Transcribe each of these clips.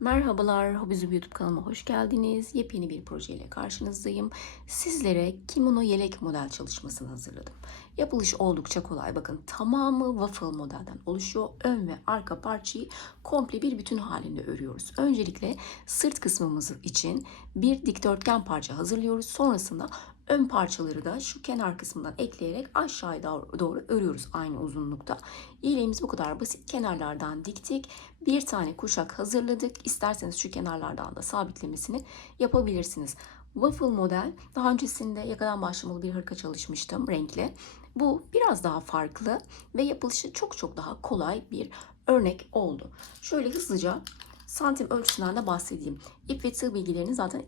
Merhabalar, Hobizub YouTube kanalıma hoş geldiniz. Yepyeni bir projeyle karşınızdayım. Sizlere kimono yelek model çalışmasını hazırladım. Yapılışı oldukça kolay. Bakın tamamı waffle modelden oluşuyor. Ön ve arka parçayı komple bir bütün halinde örüyoruz. Öncelikle sırt kısmımız için bir dikdörtgen parça hazırlıyoruz. Sonrasında ön parçaları da şu kenar kısmından ekleyerek aşağıya doğru örüyoruz aynı uzunlukta. İğneğimiz bu kadar basit. Kenarlardan diktik. Bir tane kuşak hazırladık. İsterseniz şu kenarlardan da sabitlemesini yapabilirsiniz. Waffle model, daha öncesinde yakadan başlamalı bir hırka çalışmıştım renkli. Bu biraz daha farklı ve yapılışı çok daha kolay bir örnek oldu. Şöyle hızlıca santim ölçüsünden de bahsedeyim. İp ve tığ bilgilerini zaten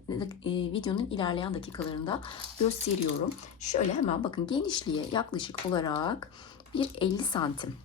videonun ilerleyen dakikalarında gösteriyorum. Şöyle hemen bakın, genişliği yaklaşık olarak bir 50 santim.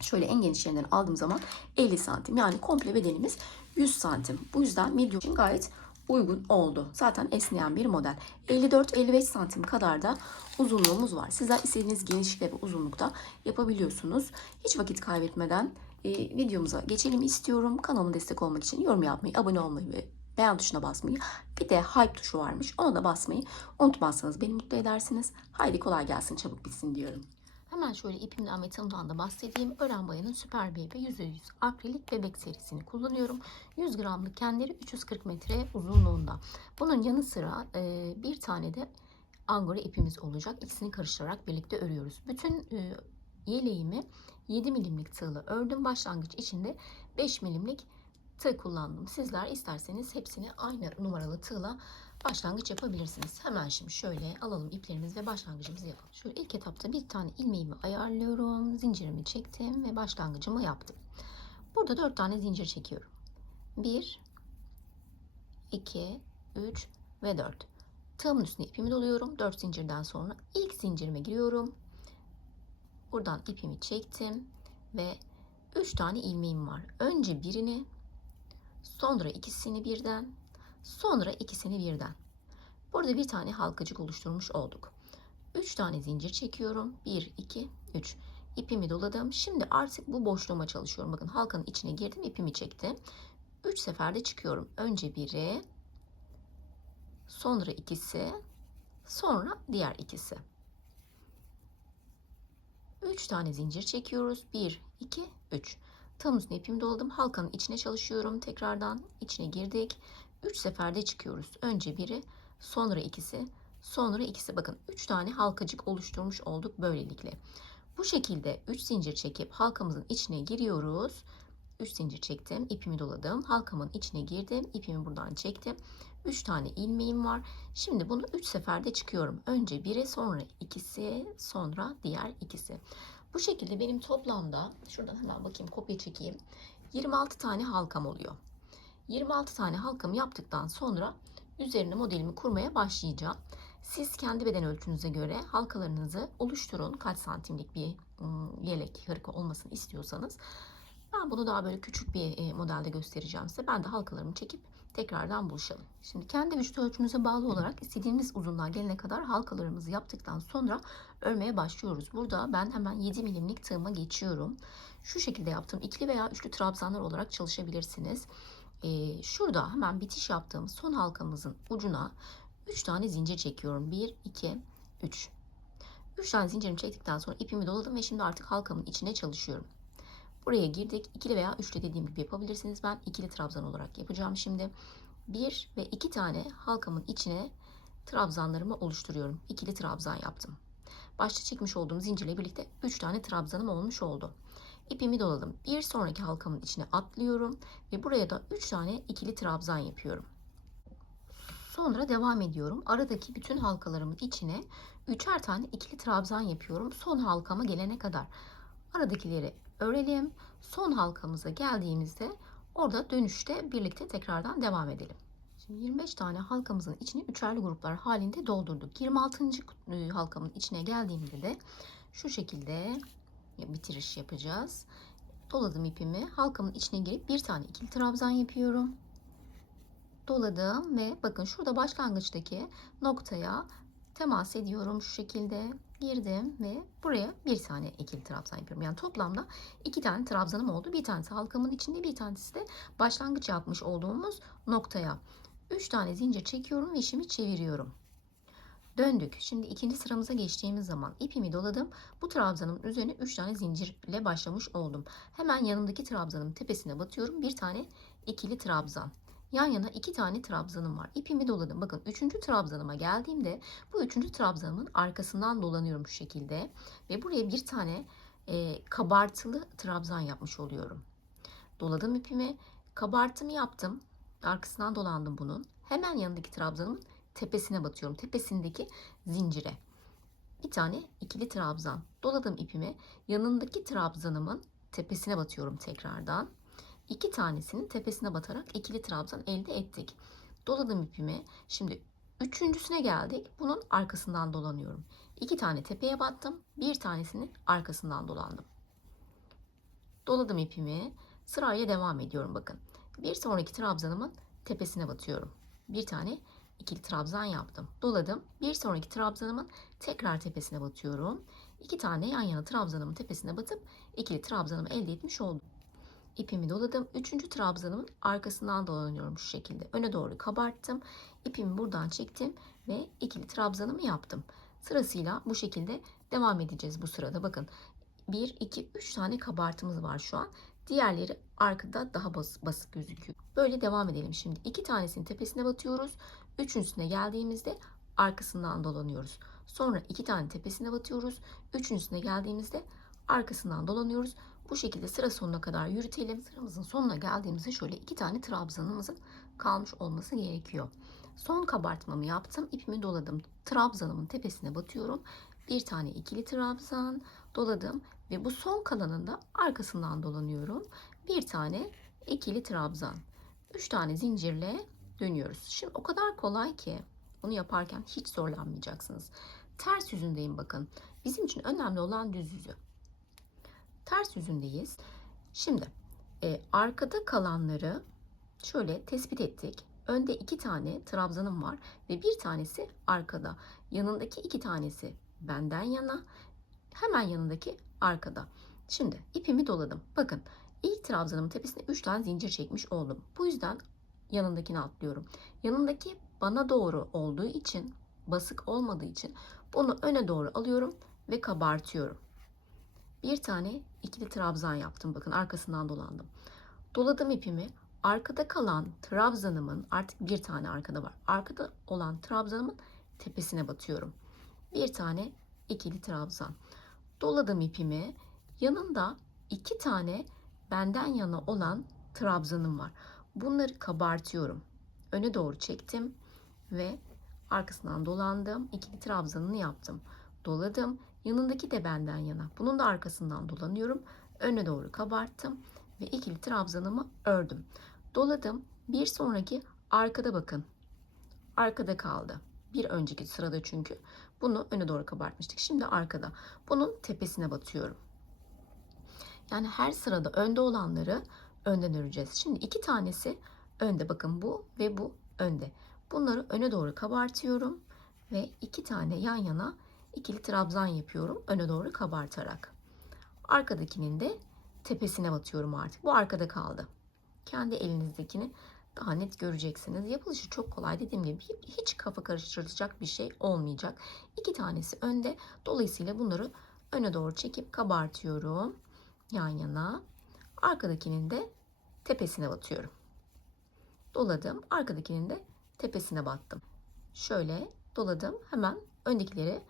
Şöyle en geniş yerinden aldığım zaman 50 santim. Yani komple bedenimiz 100 santim. Bu yüzden medium için gayet uygun oldu. Zaten esneyen bir model. 54-55 santim kadar da uzunluğumuz var. Sizler istediğiniz genişlikte ve uzunlukta yapabiliyorsunuz. Hiç vakit kaybetmeden videomuza geçelim istiyorum. Kanalıma destek olmak için yorum yapmayı, abone olmayı ve beğen tuşuna basmayı, bir de hype tuşu varmış, ona da basmayı unutmazsanız beni mutlu edersiniz. Haydi kolay gelsin, çabuk bitsin diyorum. Hemen şöyle ipimden ve tığımdan da bahsedeyim. Ören Baya'nın Süper Baby %100 akrilik bebek serisini kullanıyorum. 100 gramlık kenleri 340 metre uzunluğunda. Bunun yanı sıra bir tane de angora ipimiz olacak. İkisini karıştırarak birlikte örüyoruz. Bütün yeleğimi 7 milimlik tığla ördüm. Başlangıç içinde 5 milimlik tığ kullandım. Sizler isterseniz hepsini aynı numaralı tığla başlangıç yapabilirsiniz. Hemen şimdi şöyle alalım iplerimizi ve başlangıcımızı yapalım. Şöyle ilk etapta bir tane ilmeğimi ayarlıyorum. Zincirimi çektim ve başlangıcımı yaptım. Burada 4 tane zincir çekiyorum. 1, 2, 3 ve 4. Tığımın üstüne ipimi doluyorum. 4 zincirden sonra ilk zincirime giriyorum. Buradan ipimi çektim ve 3 tane ilmeğim var. Önce birini, sonra ikisini birden, sonra ikisini birden. Burada bir tane halkacık oluşturmuş olduk. 3 tane zincir çekiyorum. 1, 2, 3. İpimi doladım. Şimdi artık bu boşluğuma çalışıyorum. Bakın halkanın içine girdim, ipimi çektim. 3 seferde çıkıyorum. Önce biri, sonra ikisi, sonra diğer ikisi. 3 tane zincir çekiyoruz. 1, 2, 3. Tam üstüne ipimi doladım. Halkanın içine çalışıyorum. Tekrardan içine girdik. 3 seferde çıkıyoruz. Önce biri, sonra ikisi, sonra ikisi. Bakın 3 tane halkacık oluşturmuş olduk böylelikle. Bu şekilde 3 zincir çekip halkamızın içine giriyoruz. 3 zincir çektim, ipimi doladım, halkamın içine girdim, ipimi buradan çektim. 3 tane ilmeğim var. Şimdi bunu 3 seferde çıkıyorum. Önce biri, sonra ikisi, sonra diğer ikisi. Bu şekilde benim toplamda, şuradan hemen bakayım, kopya çekeyim, 26 tane halkam oluyor. 26 tane halkamı yaptıktan sonra üzerine modelimi kurmaya başlayacağım. Siz kendi beden ölçünüze göre halkalarınızı oluşturun. Kaç santimlik bir yelek, hırka olmasını istiyorsanız. Ben bunu daha böyle küçük bir modelde göstereceğim size. Ben de halkalarımı çekip tekrardan buluşalım. Şimdi kendi vücut ölçümüze bağlı olarak istediğimiz uzunluğa gelene kadar halkalarımızı yaptıktan sonra örmeye başlıyoruz. Burada ben hemen 7 milimlik tığıma geçiyorum. Şu şekilde yaptım. İkili veya üçlü trabzanlar olarak çalışabilirsiniz. Şurada hemen bitiş yaptığım son halkamızın ucuna 3 tane zincir çekiyorum. 1, 2, 3. 3 tane zincirimi çektikten sonra ipimi doladım ve şimdi artık halkamın içine çalışıyorum. Buraya girdik. İkili veya üçlü dediğim gibi yapabilirsiniz. Ben ikili trabzan olarak yapacağım şimdi. 1 ve 2 tane halkamın içine trabzanlarımı oluşturuyorum. İkili trabzan yaptım. Başta çekmiş olduğum zincirle birlikte 3 tane trabzanım olmuş oldu. İpimi doladım. Bir sonraki halkamın içine atlıyorum ve buraya da 3 tane ikili trabzan yapıyorum. Sonra devam ediyorum. Aradaki bütün halkalarımın içine 3'er tane ikili trabzan yapıyorum. Son halkama gelene kadar. Aradakileri örelim. Son halkamıza geldiğimizde orada dönüşte birlikte tekrardan devam edelim. Şimdi 25 tane halkamızın içini üçerli gruplar halinde doldurduk. 26. halkamın içine geldiğimde de şu şekilde bitiriş yapacağız. Doladım ipimi. Halkamın içine girip bir tane ikili trabzan yapıyorum. Doladım ve bakın şurada başlangıçtaki noktaya temas ediyorum şu şekilde. girdim ve buraya bir tane ikili trabzan yapıyorum. Yani toplamda 2 tane trabzanım oldu. Bir tanesi halkamın içinde, bir tanesi de başlangıç yapmış olduğumuz noktaya. 3 tane zincir çekiyorum ve işimi çeviriyorum. Döndük. Şimdi ikinci sıramıza geçtiğimiz zaman ipimi doladım. Bu trabzanın üzerine 3 tane zincirle başlamış oldum. Hemen yanındaki trabzanın tepesine batıyorum. Bir tane ikili trabzan. Yan yana 2 tane trabzanım var. İpimi doladım. Bakın 3. trabzanıma geldiğimde bu 3. trabzanımın arkasından dolanıyorum şu şekilde. Ve buraya bir tane kabartılı trabzan yapmış oluyorum. Doladım ipimi. Kabartımı yaptım. Arkasından dolandım bunun. Hemen yanındaki trabzanımın tepesine batıyorum. Tepesindeki zincire. Bir tane ikili trabzan. Doladım ipimi. Yanındaki trabzanımın tepesine batıyorum tekrardan. 2 tanesinin tepesine batarak ikili trabzan elde ettik. Doladım ipimi. Şimdi üçüncüsüne geldik. Bunun arkasından dolanıyorum. 2 tane tepeye battım. Bir tanesini arkasından dolandım. Doladım ipimi. Sırayla devam ediyorum bakın. Bir sonraki trabzanımın tepesine batıyorum. Bir tane ikili trabzan yaptım. Doladım. Bir sonraki trabzanımın tekrar tepesine batıyorum. 2 tane yan yana trabzanımın tepesine batıp ikili trabzanımı elde etmiş oldum. İpimi doladım. Üçüncü trabzanımın arkasından dolanıyorum şu şekilde. Öne doğru kabarttım. İpimi buradan çektim ve ikili trabzanımı yaptım. Sırasıyla bu şekilde devam edeceğiz bu sırada. Bakın 1, 2, 3 tane kabartımız var şu an. Diğerleri arkada daha basık gözüküyor. Böyle devam edelim şimdi. 2 tanesinin tepesine batıyoruz. Üçüncüsüne geldiğimizde arkasından dolanıyoruz. Sonra 2 tane tepesine batıyoruz. Üçüncüsüne geldiğimizde arkasından dolanıyoruz. Bu şekilde sıra sonuna kadar yürütelim. Sıramızın sonuna geldiğimizde şöyle 2 tane trabzanımızın kalmış olması gerekiyor. Son kabartmamı yaptım. İpimi doladım. Trabzanımın tepesine batıyorum. Bir tane ikili trabzan doladım ve bu son kalanında arkasından dolanıyorum. Bir tane ikili trabzan. 3 tane zincirle dönüyoruz. Şimdi o kadar kolay ki bunu yaparken hiç zorlanmayacaksınız. Ters yüzündeyim bakın. Bizim için önemli olan düz yüzü. Ters yüzündeyiz. Şimdi arkada kalanları şöyle tespit ettik. Önde 2 tane trabzanım var ve bir tanesi arkada. Yanındaki 2 tanesi benden yana, hemen yanındaki arkada. Şimdi ipimi doladım. Bakın ilk trabzanımın tepesine 3 tane zincir çekmiş oldum. Bu yüzden yanındakini atlıyorum. Yanındaki bana doğru olduğu için, basık olmadığı için bunu öne doğru alıyorum ve kabartıyorum. Bir tane ikili trabzan yaptım. Bakın arkasından dolandım. Doladım ipimi. Arkada kalan trabzanımın, artık bir tane arkada var. Arkada olan trabzanımın tepesine batıyorum. Bir tane ikili trabzan. Doladım ipimi. Yanında 2 tane benden yana olan trabzanım var. Bunları kabartıyorum. Öne doğru çektim ve arkasından dolandım. İkili trabzanını yaptım. Doladım. Yanındaki de benden yana. Bunun da arkasından dolanıyorum. Öne doğru kabarttım ve ikili trabzanımı ördüm. Doladım. Bir sonraki arkada bakın. Arkada kaldı. Bir önceki sırada çünkü. Bunu öne doğru kabartmıştık. Şimdi arkada. Bunun tepesine batıyorum. Yani her sırada önde olanları önden öreceğiz. Şimdi 2 tanesi önde. Bakın bu ve bu önde. Bunları öne doğru kabartıyorum ve 2 tane yan yana ikili trabzan yapıyorum öne doğru kabartarak. Arkadakinin de tepesine batıyorum artık. Bu arkada kaldı. Kendi elinizdekini daha net göreceksiniz. Yapılışı çok kolay. Dediğim gibi hiç kafa karıştıracak bir şey olmayacak. 2 tanesi önde. Dolayısıyla bunları öne doğru çekip kabartıyorum. Yan yana. Arkadakinin de tepesine batıyorum. Doladım. Arkadakinin de tepesine battım. Şöyle doladım. Hemen öndekileri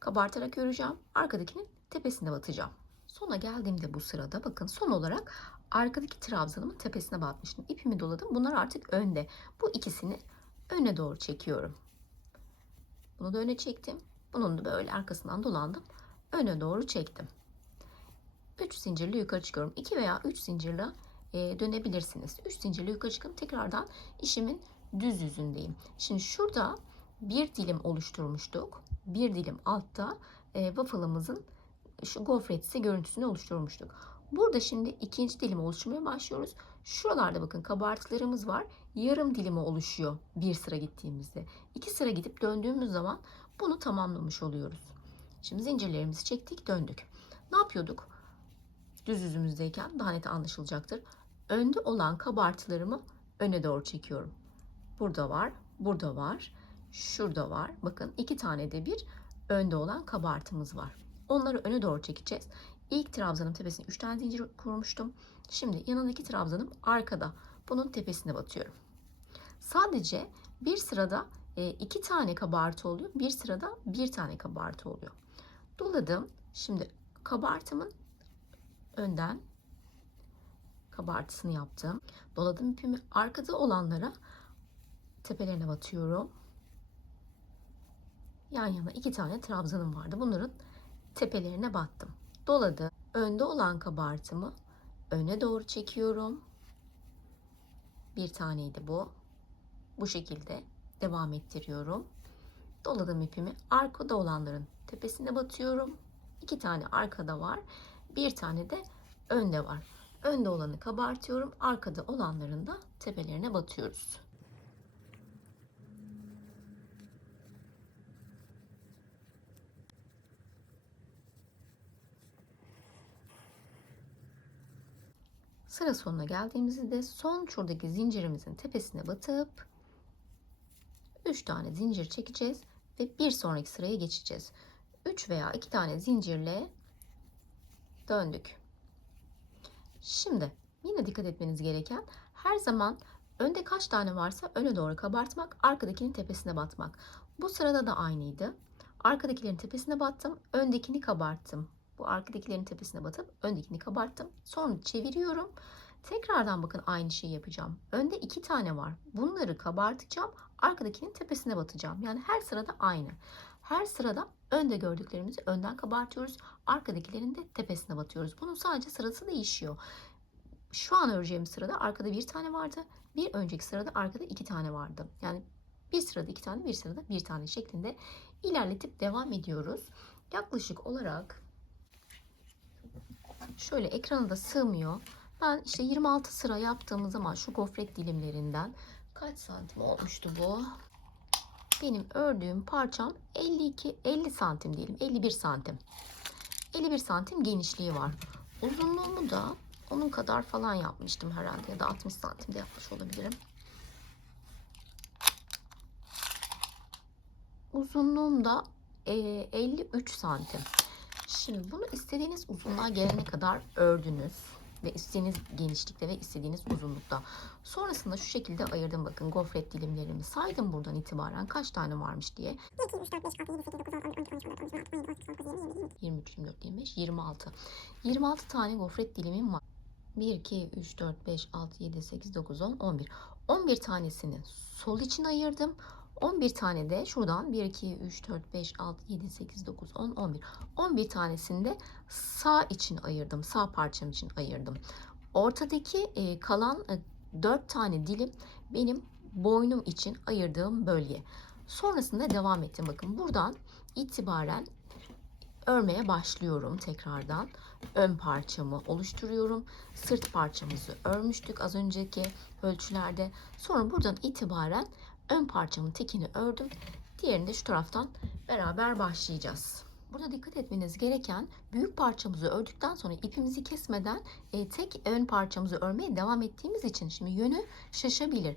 kabartarak öreceğim. Arkadakinin tepesine batacağım. Sona geldiğimde bu sırada bakın son olarak arkadaki trabzanımın tepesine batmıştım. İpimi doladım. Bunlar artık önde. Bu ikisini öne doğru çekiyorum. Bunu da öne çektim. Bunun da böyle arkasından dolandım. Öne doğru çektim. 3 zincirle yukarı çıkıyorum. 2 veya 3 zincirle dönebilirsiniz. 3 zincirle yukarı çıkıp tekrardan işimin düz yüzündeyim. Şimdi şurada bir dilim oluşturmuştuk. Bir dilim altta waffle'ımızın şu gofretsi görüntüsünü oluşturmuştuk. Burada şimdi ikinci dilimi oluşturmaya başlıyoruz. Şuralarda bakın kabartılarımız var. Yarım dilimi oluşuyor bir sıra gittiğimizde. 2 sıra gidip döndüğümüz zaman bunu tamamlamış oluyoruz. Şimdi zincirlerimizi çektik, döndük. Ne yapıyorduk? Düz yüzümüzdeyken daha net anlaşılacaktır. Önde olan kabartılarımı öne doğru çekiyorum. Burada var, burada var, şurada var. Bakın 2 tane de bir önde olan kabartımız var. Onları öne doğru çekeceğiz. İlk trabzanın tepesine 3 tane zincir kurmuştum. Şimdi yanındaki trabzanım arkada. Bunun tepesine batıyorum. Sadece bir sırada 2 tane kabartı oluyor. Bir sırada bir tane kabartı oluyor. Doladım. Şimdi kabartımın önden kabartısını yaptım. Doladım ipimi. Arkada olanlara tepelerine batıyorum. Yan yana 2 tane trabzanım vardı. Bunların tepelerine battım. Doladım. Önde olan kabartımı öne doğru çekiyorum. Bir taneydi bu. Bu şekilde devam ettiriyorum. Doladım ipimi. Arkada olanların tepesine batıyorum. 2 tane arkada var. Bir tane de önde var. Önde olanı kabartıyorum. Arkada olanların da tepelerine batıyoruz. Sıra sonuna geldiğimizde son şuradaki zincirimizin tepesine batıp 3 tane zincir çekeceğiz ve bir sonraki sıraya geçeceğiz. 3 veya 2 tane zincirle döndük. Şimdi yine dikkat etmeniz gereken, her zaman önde kaç tane varsa öne doğru kabartmak, arkadakinin tepesine batmak. Bu sırada da aynıydı. Arkadakilerin tepesine battım, öndekini kabarttım. Bu arkadakilerin tepesine batıp öndekini kabarttım. Sonra çeviriyorum. Tekrardan bakın aynı şeyi yapacağım. Önde 2 tane var. Bunları kabartacağım. Arkadakinin tepesine batacağım. Yani her sırada aynı. Her sırada önde gördüklerimizi önden kabartıyoruz. Arkadakilerin de tepesine batıyoruz. Bunun sadece sırası değişiyor. Şu an öreceğim sırada arkada bir tane vardı. Bir önceki sırada arkada 2 tane vardı. Yani bir sırada 2 tane, bir sırada bir tane şeklinde ilerletip devam ediyoruz. Yaklaşık olarak şöyle, ekrana da sığmıyor. Ben işte 26 sıra yaptığımız zaman şu gofret dilimlerinden kaç santim olmuştu bu? Benim ördüğüm parçam 50 santim diyelim, 51 santim. 51 santim genişliği var. Uzunluğumu da onun kadar falan yapmıştım herhalde, ya da 60 santim de yapmış olabilirim. Uzunluğum da 53 santim. Şimdi bunu istediğiniz uzunluğa gelene kadar ördünüz ve istediğiniz genişlikte ve istediğiniz uzunlukta. Sonrasında şu şekilde ayırdım, bakın gofret dilimlerimi saydım buradan itibaren kaç tane varmış diye. 2, 3, 4, 5, 6, 7, 8, 9, 10, 11, 12, 13, 14, 15, 16, 17, 18, 19, 20, 23, 24, 25, 26. 26 tane gofret dilimim var. 1, 2, 3, 4, 5, 6, 7, 8, 9, 10, 11. 11 tanesini sol için ayırdım. 11 tane de şuradan 1, 2, 3, 4, 5, 6, 7, 8, 9, 10, 11. 11 tanesini de sağ için ayırdım. Sağ parçam için ayırdım. Ortadaki kalan 4 tane dilim benim boynum için ayırdığım bölge. Sonrasında devam ettim. Bakın buradan itibaren örmeye başlıyorum tekrardan. Ön parçamı oluşturuyorum. Sırt parçamızı örmüştük az önceki ölçülerde. Sonra buradan itibaren ön parçamın tekini ördüm. Diğerini de şu taraftan beraber başlayacağız. Burada dikkat etmeniz gereken, büyük parçamızı ördükten sonra ipimizi kesmeden tek ön parçamızı örmeye devam ettiğimiz için şimdi yönü şaşabilir.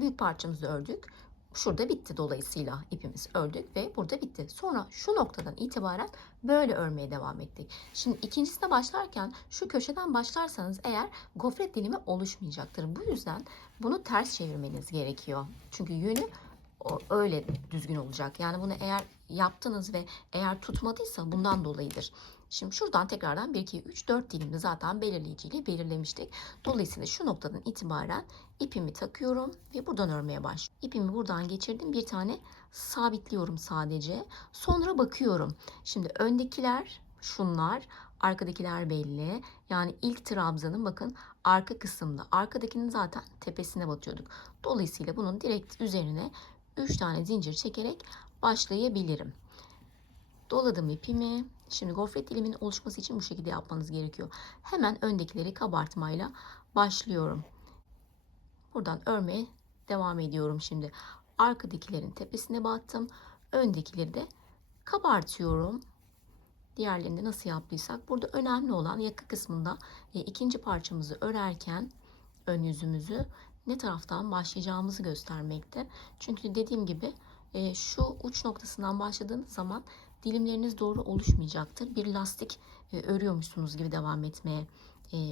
Büyük parçamızı ördük. Şurada bitti, dolayısıyla ipimizi ördük ve burada bitti. Sonra şu noktadan itibaren böyle örmeye devam ettik. Şimdi ikincisine başlarken şu köşeden başlarsanız eğer gofret dilimi oluşmayacaktır. Bu yüzden bunu ters çevirmeniz gerekiyor. Çünkü yönü öyle düzgün olacak. Yani bunu eğer yaptınız ve eğer tutmadıysa bundan dolayıdır. Şimdi şuradan tekrardan 1, 2, 3, 4 dilimi zaten belirleyiciyle belirlemiştik. Dolayısıyla şu noktadan itibaren ipimi takıyorum ve buradan örmeye başlıyorum. İpimi buradan geçirdim. Bir tane sabitliyorum sadece. Sonra bakıyorum. Şimdi öndekiler şunlar, arkadakiler belli. Yani ilk trabzanın bakın arka kısımda. Arkadakinin zaten tepesine batıyorduk. Dolayısıyla bunun direkt üzerine 3 tane zincir çekerek başlayabilirim. Doladım ipimi. Şimdi gofret diliminin oluşması için bu şekilde yapmanız gerekiyor. Hemen öndekileri kabartmayla başlıyorum. Buradan örmeye devam ediyorum şimdi. Arkadakilerin tepesine battım. Öndekileri de Kabartıyorum. Diğerlerinde nasıl yaptıysak. Burada önemli olan yaka kısmında ikinci parçamızı örerken ön yüzümüzü ne taraftan başlayacağımızı göstermekte. Çünkü dediğim gibi şu uç noktasından başladığınız zaman dilimleriniz doğru oluşmayacaktır. Bir lastik örüyormuşsunuz gibi devam etmeye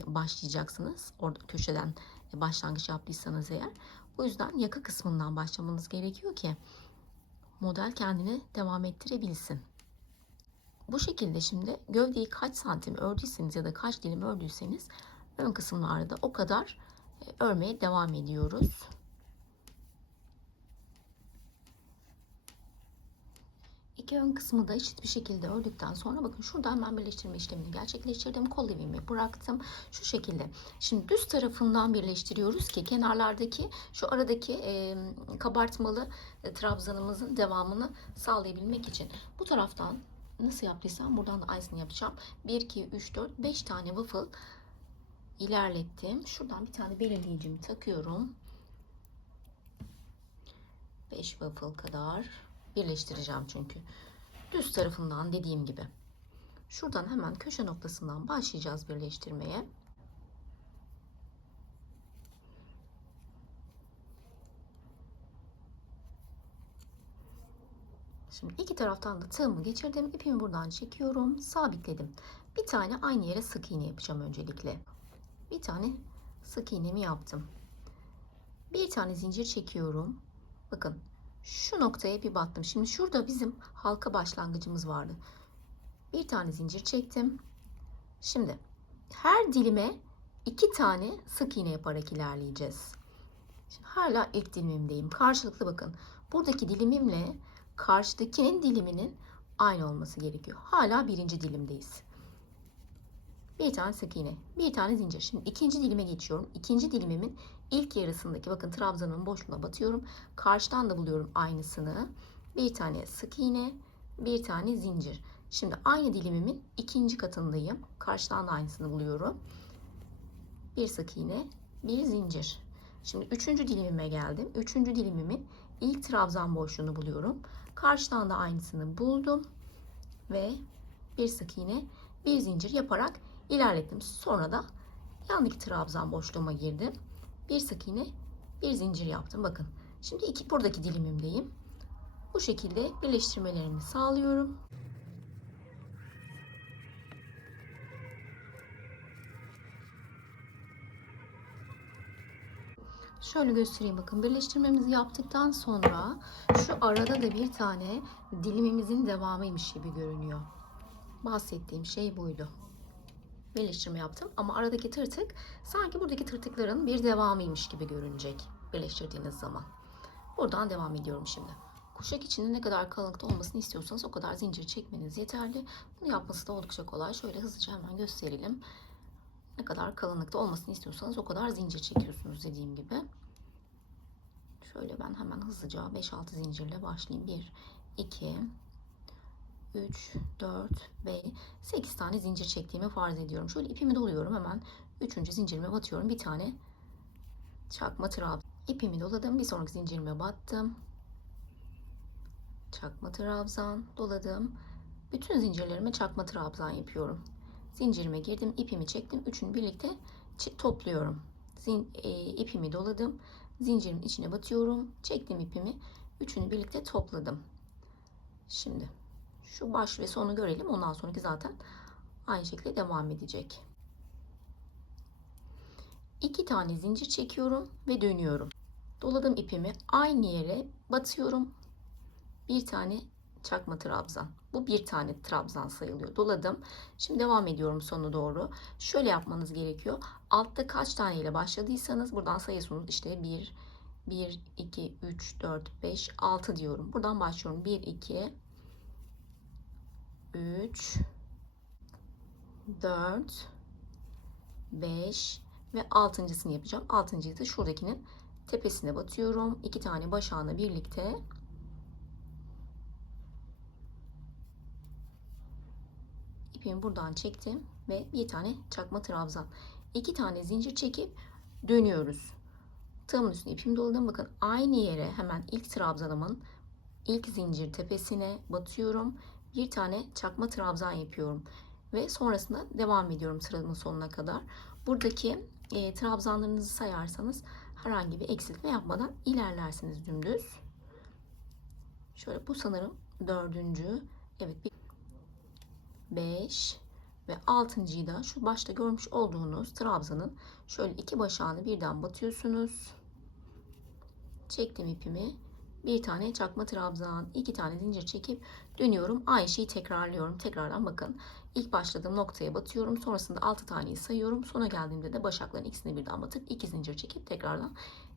başlayacaksınız. Orada köşeden başlangıç yaptıysanız eğer. Bu yüzden yaka kısmından başlamanız gerekiyor ki model kendini devam ettirebilsin. Bu şekilde şimdi gövdeyi kaç santim ördüyseniz ya da kaç dilim ördüyseniz ön kısımlarda o kadar örmeye devam ediyoruz. İki ön kısmı da eşit bir şekilde ördükten sonra bakın şuradan ben birleştirme işlemini gerçekleştirdim. Kol ivimi bıraktım. Şu şekilde. Şimdi düz tarafından birleştiriyoruz ki kenarlardaki şu aradaki kabartmalı trabzanımızın devamını sağlayabilmek için. Bu taraftan nasıl yaptıysam buradan da aynısını yapacağım. 1, 2, 3, 4, 5 tane waffle ilerlettim. Şuradan bir tane belirleyicimi takıyorum. 5 waffle kadar birleştireceğim çünkü. Düz tarafından dediğim gibi. Şuradan hemen köşe noktasından başlayacağız birleştirmeye. Şimdi iki taraftan da tığımı geçirdim. İpimi buradan çekiyorum. Sabitledim. Bir tane aynı yere sık iğne yapacağım öncelikle. Bir tane sık iğnemi yaptım. Bir tane zincir çekiyorum. Bakın şu noktaya bir battım. Şimdi şurada bizim halka başlangıcımız vardı. Bir tane zincir çektim. Şimdi her dilime 2 tane sık iğne yaparak ilerleyeceğiz. Şimdi hala ilk dilimimdeyim. Karşılıklı bakın. Buradaki dilimimle karşıdakinin diliminin aynı olması gerekiyor. Hala birinci dilimdeyiz. Bir tane sık iğne, bir tane zincir. Şimdi ikinci dilime geçiyorum. İkinci dilimimin ilk yarısındaki bakın trabzanın boşluğuna batıyorum. Karşıdan da buluyorum aynısını. Bir tane sık iğne, bir tane zincir. Şimdi aynı dilimimin ikinci katındayım. Karşıdan da aynısını buluyorum. Bir sık iğne, bir zincir. Şimdi üçüncü dilimime geldim. Üçüncü dilimimin ilk trabzan boşluğunu buluyorum. Karşıdan da aynısını buldum. Ve bir sık iğne, bir zincir yaparak ilerlettim. Sonra da yandaki trabzan boşluğuma girdim. Bir sık iğne, bir zincir yaptım. Bakın. Şimdi buradaki dilimimdeyim. Bu şekilde birleştirmelerimi sağlıyorum. Şöyle göstereyim bakın. Birleştirmemizi yaptıktan sonra şu arada da bir tane dilimimizin devamıymış gibi görünüyor. Bahsettiğim şey buydu. Birleştirme yaptım ama aradaki tırtık sanki buradaki tırtıkların bir devamıymış gibi görünecek birleştirdiğiniz zaman. Buradan devam ediyorum şimdi. Kuşak içinde ne kadar kalınlıkta olmasını istiyorsanız o kadar zincir çekmeniz yeterli. Bunu yapması da oldukça kolay. Şöyle hızlıca hemen gösterelim. Ne kadar kalınlıkta olmasını istiyorsanız o kadar zincir çekiyorsunuz dediğim gibi. Şöyle ben hemen hızlıca 5-6 zincirle başlayayım. 1, 2, 3, 4, 5, 8 tane zincir çektiğimi farz ediyorum. Şöyle ipimi doluyorum. Hemen 3. zincirime batıyorum. Bir tane çakma trabzan. İpimi doladım. Bir sonraki zincirime battım. Çakma trabzan doladım. Bütün zincirlerime çakma trabzan yapıyorum. Zincirime girdim. İpimi çektim. Üçünü birlikte topluyorum. İpimi doladım. Zincirin içine batıyorum. Çektim ipimi. Üçünü birlikte topladım. Şimdi şu baş ve sonu görelim. Ondan sonraki zaten aynı şekilde devam edecek. 2 tane zincir çekiyorum ve dönüyorum. Doladım ipimi. Aynı yere batıyorum. Bir tane çakma trabzan. Bu bir tane trabzan sayılıyor. Doladım. Şimdi devam ediyorum sona doğru. Şöyle yapmanız gerekiyor. Altta kaç tane ile başladıysanız buradan sayıyorsunuz. İşte 1, 2, 3, 4, 5, 6 diyorum. Buradan başlıyorum. 1, 2, 3, 4, 5 ve altıncısını yapacağım. Altıncıyı da şuradakinin tepesine batıyorum. 2 tane başağını birlikte ipimi buradan çektim ve bir tane çakma trabzan. 2 tane zincir çekip dönüyoruz. Tığımın üstüne ipimi doladım. Bakın aynı yere hemen ilk trabzanımın ilk zincir tepesine batıyorum bir tane çakma trabzan yapıyorum ve sonrasında devam ediyorum sıranın sonuna kadar. Buradaki trabzanlarınızı sayarsanız herhangi bir eksiltme yapmadan ilerlersiniz dümdüz. Şöyle, bu sanırım dördüncü. Evet, 5 ve altıncıyı da şu başta görmüş olduğunuz trabzanın şöyle iki başağını birden batıyorsunuz. Çektim ipimi. Bir tane çakma trabzan, iki tane zincir çekip dönüyorum. Aynı şeyi tekrarlıyorum. Tekrardan bakın. İlk başladığım noktaya batıyorum. Sonrasında 6 taneyi sayıyorum. Sona geldiğimde de başakların ikisini birden batıp iki zincir çekip tekrardan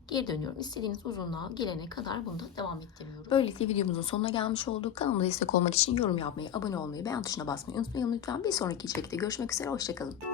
geri dönüyorum. İstediğiniz uzunluğa gelene kadar bunu da devam ettiriyorum. Böylelikle videomuzun sonuna gelmiş olduk. Kanalıma destek olmak için yorum yapmayı, abone olmayı, beğen tuşuna basmayı unutmayın lütfen. Bir sonraki içerikte görüşmek üzere. Hoşçakalın.